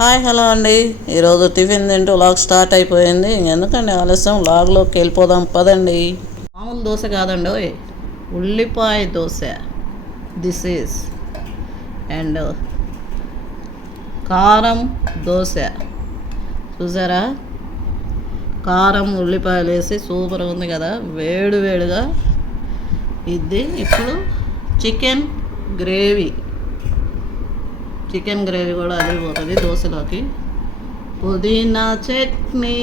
Hi hello అండి. ఈరోజు tiffin తింటూ వ్లాగ్ స్టార్ట్ అయిపోయింది. ఎందుకండి ఆలస్యం, వ్లాగ్లోకి వెళ్ళిపోదాం పదండి. మామూలు దోశ కాదండి, ఉల్లిపాయ దోశ దిస్ ఈజ్. అండ్ కారం దోశ చూసారా, కారం ఉల్లిపాయలు వేసి సూపర్గా ఉంది కదా, వేడి వేడిగా. ఇది ఇప్పుడు చికెన్ గ్రేవీ కూడా అదిరిపోతుంది దోశలోకి. పుదీనా చట్నీ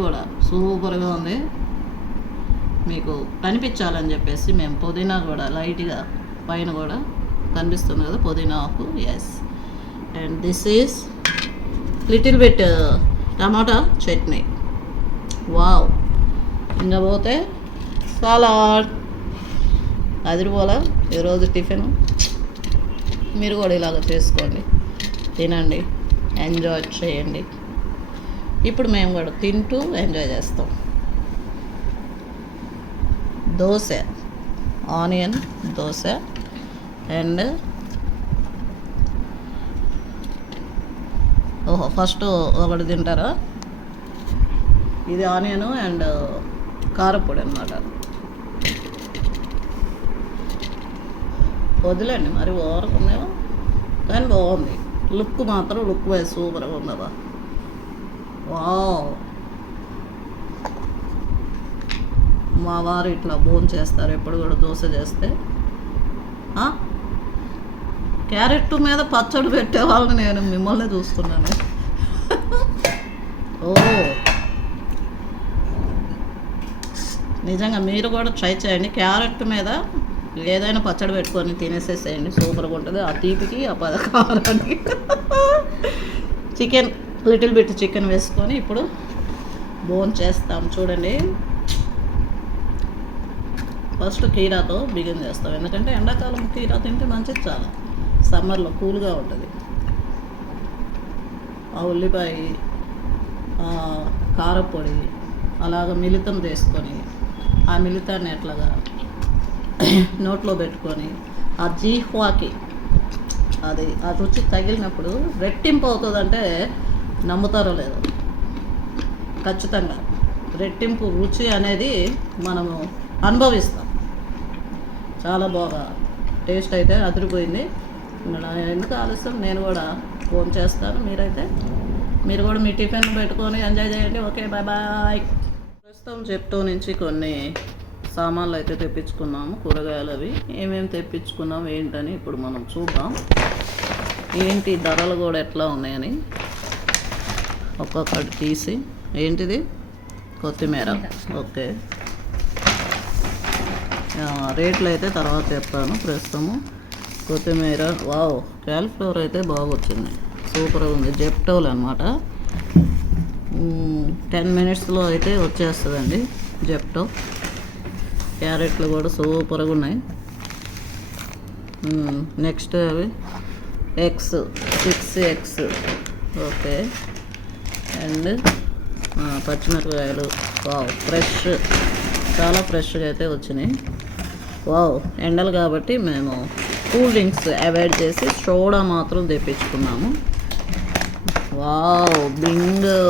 కూడా సూపర్గా ఉంది. మీకు కనిపించాలని చెప్పేసి మేము పుదీనా కూడా లైట్గా పైన కూడా కనిపిస్తుంది కదా, పుదీనా ఆకు. Yes. And this is little bit tomato chutney. Wow. ఇంకా పోతే సలాడ్. అదిరిపోలా ఈరోజు టిఫిన్. మీరు కూడా ఇలాగ చేసుకోండి, తినండి, ఎంజాయ్ చేయండి. ఇప్పుడు మేము కూడా తింటూ ఎంజాయ్ చేస్తాం. Dosa, onion dosa. And first ఒకటి తింటారా, ఇది ఆనియన్ అండ్ కారపొడి అన్నమాట. వదిలేండి మరి, ఓవర్ ఉందేమో కానీ బాగుంది. లుక్ మాత్రం లుక్ వైజ్ సూపర్గా ఉందబ్బా. వావ్. మా వారు ఇట్లా భోజనం చేస్తారు ఎప్పుడు కూడా దోశ చేస్తే. క్యారెట్ మీద పచ్చడి పెట్టే వాళ్ళని నేను మిమ్మల్ని చూస్తున్నాను. ఓ, నిజంగా మీరు కూడా ట్రై చేయండి. క్యారెట్ మీద ఏదైనా పచ్చడి పెట్టుకొని తినేసేసేయండి, సూపర్గా ఉంటుంది. ఆ తీపికి, ఆ కారానికి. చికెన్, లిటిల్ బిట్ చికెన్ వేసుకొని ఇప్పుడు బోన్ చేస్తాం చూడండి. ఫస్ట్ కీరాతో బిగిన్ చేస్తాం, ఎందుకంటే ఎండాకాలం కీరా తింటే మంచిది, చాలా సమ్మర్లో కూల్గా ఉంటుంది. ఆ ఉల్లిపాయ, కారపొడి అలాగ మిళితం తీసుకొని, ఆ మిళితాన్ని ఎట్లాగా నోట్లో పెట్టుకొని ఆ జీహ్వాకి అది ఆ రుచి తగిలినప్పుడు రెట్టింపు అవుతుందంటే నమ్ముతారో లేదో, ఖచ్చితంగా రెట్టింపు రుచి అనేది మనము అనుభవిస్తాం. చాలా బాగా టేస్ట్ అయితే అదిరిపోయింది. ఎందుకు ఆలస్యం, నేను కూడా ఫోన్ చేస్తాను. మీరు కూడా మీ టిఫిన్ పెట్టుకొని ఎంజాయ్ చేయండి. Okay, bye bye. ప్రస్తుతం జెప్టో నుంచి కొన్ని సామాన్లు అయితే తెప్పించుకున్నాము, కూరగాయలు. అవి ఏమేమి తెప్పించుకున్నాం ఏంటని ఇప్పుడు మనం చూద్దాం. ఏంటి ధరలు కూడా ఎట్లా ఉన్నాయని ఒక్కొక్కటి తీసి. ఏంటిది? కొత్తిమీర. ఓకే, రేట్లు అయితే తర్వాత చెప్తాను. ప్రస్తుతము కొత్తిమీర. వావ్, క్యాలిఫ్లవర్ అయితే బాగా వచ్చింది, సూపర్గా ఉంది. జెప్టోలు అనమాట. 10 minutesలో అయితే వచ్చేస్తుందండి జెప్టో. క్యారెట్లు కూడా సూపర్గా ఉన్నాయి. నెక్స్ట్ అవి ఎగ్స్, 6 eggs. ఓకే. అండ్ పచ్చిమిరపకాయలు. వావ్, ఫ్రెష్, చాలా ఫ్రెష్గా అయితే వచ్చినాయి. వావ్, ఎండలు కాబట్టి మేము కూల్ డ్రింక్స్ అవాయిడ్ చేసి సోడా మాత్రం తెప్పించుకున్నాము. Wow, bingo.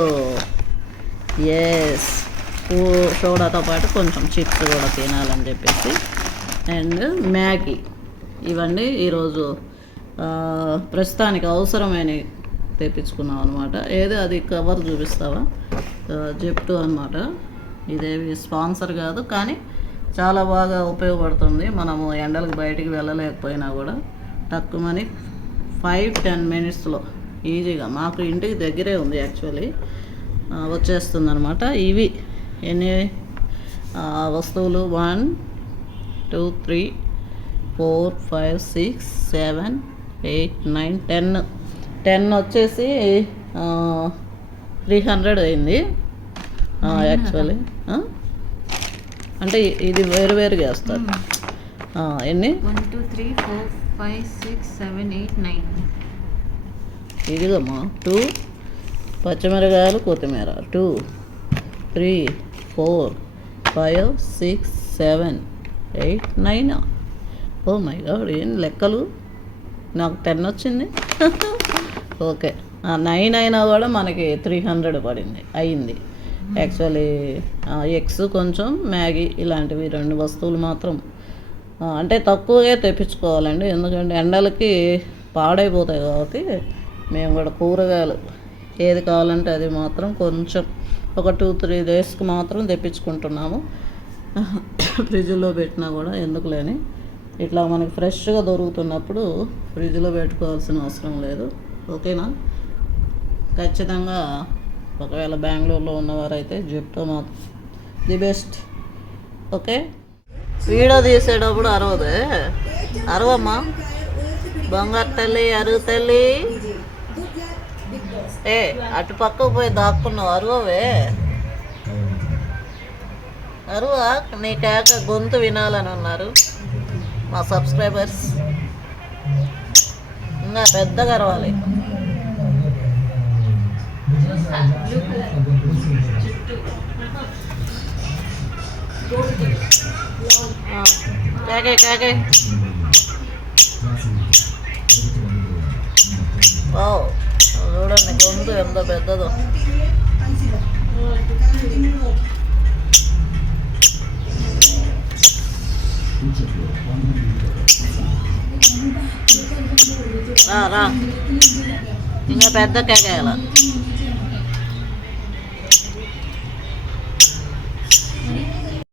ఎస్, సోడాతో పాటు కొంచెం చిప్స్ కూడా తినాలని చెప్పేసి. And Maggi. ఇవన్నీ ఈరోజు ప్రస్తుతానికి అవసరమైనవి తెప్పించుకున్నాం అనమాట. ఏదో అది కవర్ చూపిస్తావా, జెప్టో అనమాట. ఇదేవి స్పాన్సర్ కాదు, కానీ చాలా బాగా ఉపయోగపడుతుంది. మనము ఎండలకు బయటికి వెళ్ళలేకపోయినా కూడా తక్కువని 5-10 minutesలో ఈజీగా, మాకు ఇంటికి దగ్గరే ఉంది యాక్చువల్లీ, వచ్చేస్తుంది అనమాట. ఇవి ఎన్ని వస్తువులు? 1 2 3 4 5 6 7 8 9 10 వచ్చేసి 300 అయింది యాక్చువల్లీ. అంటే ఇది వేరువేరుగా వేస్తారు. ఎన్ని? 1 2 3 4 5 6 7 8 9. ఇదిగమ్మా 2 పచ్చిమిరకాయలు, కొత్తిమీర. 2 3 4 5 6 7 8 9. ఓ మై గాడ్, ఏం లెక్కలు! నాకు 10 వచ్చింది. ఓకే, 9 అయినా కూడా మనకి 300 పడింది అయింది. యాక్చువల్లీ ఎగ్స్ కొంచెం మ్యాగీ ఇలాంటివి 2 వస్తువులు మాత్రం అంటే తక్కువగా తెప్పించుకోవాలండి, ఎందుకంటే ఎండలకి పాడైపోతాయి కాబట్టి. మేము కూడా కూరగాయలు ఏది కావాలంటే అది మాత్రం కొంచెం ఒక 2-3 డేస్కి మాత్రం తెప్పించుకుంటున్నాము. ఫ్రిడ్జ్లో పెట్టినా కూడా ఎందుకు లేని ఇట్లా మనకి ఫ్రెష్గా దొరుకుతున్నప్పుడు ఫ్రిడ్జ్లో పెట్టుకోవాల్సిన అవసరం లేదు. ఓకేనా? ఖచ్చితంగా ఒకవేళ బెంగళూరులో ఉన్నవారైతే జిప్టో మాత్రం ది బెస్ట్. ఓకే, వీడియో తీసేటప్పుడు అరవదే, అరవమ్మా బంగారు తల్లి, అరుగు తల్లి. అటు పక్కకు పోయి దాక్కున్నావు, అరువవే, అరువా. నీ కేక గొంతు వినాలని ఉన్నారు మా సబ్స్క్రైబర్స్, ఇంకా పెద్దగా అరవాలి. కాకే కాకే చూడండి గొంతు ఎంత పెద్దదో. రా ఇంకా పెద్ద కేకేయాల.